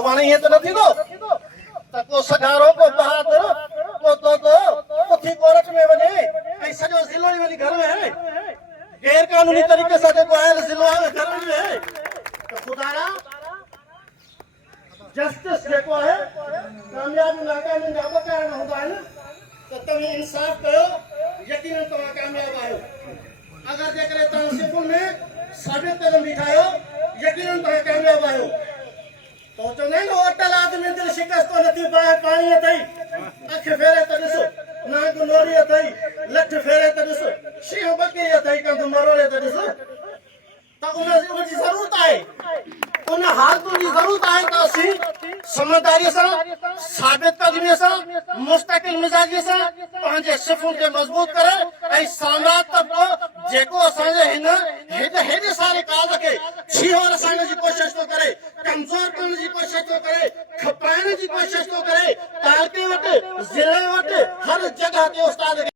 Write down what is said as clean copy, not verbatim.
सुभाणे ईअं त न थींदो त को सगारो को बहादुर को दो उथी कोर्ट में वञे ऐं सॼो ज़िलो ई वञी घर में है गैर कानूनी तरीक़े सां जेको आयल ज़िलो आहे घर में है त ख़ुदाया जस्टिस जेको आहे कामयाबी नाकामी जा ॿ कारण हूंदा आहिनि त तव्हां इंसाफ़ कयो यकीनन तव्हां कामयाब आहियो अगरि जेकॾहिं तव्हां सिफुल में साबित कदम बीठा आहियो यकीनन तव्हां कामयाब आहियो तो चवंदा आहिनि होटल आदमी दिलि शिकस्त नथी पाए पाणी अथई अख फेरे त ॾिस नाक नोरी अथई लठ फेरे त ॾिस शींहं ॿकी अथई कंध मरोड़े त ॾिस त उनजी ज़रूरत आहे उन हालतुनि जी ज़रूरत आहे त असीं समझदारीअ सां साबित कदमीअ सां मुस्तक़िल मिज़ाजीअ सां पंहिंजे सिफ़ुनि खे मज़बूत करे ऐं सामाज तबिको जेको असांजे हेॾे सारे काज़ खे छीहो रसाइण जी कोशिशि थो करे कमज़ोर करण जी कोशिशि थो करे खपाइण जी कोशिशि थो करे ताक़ी वटि ज़िले वटि हर जॻह ते उस्ताद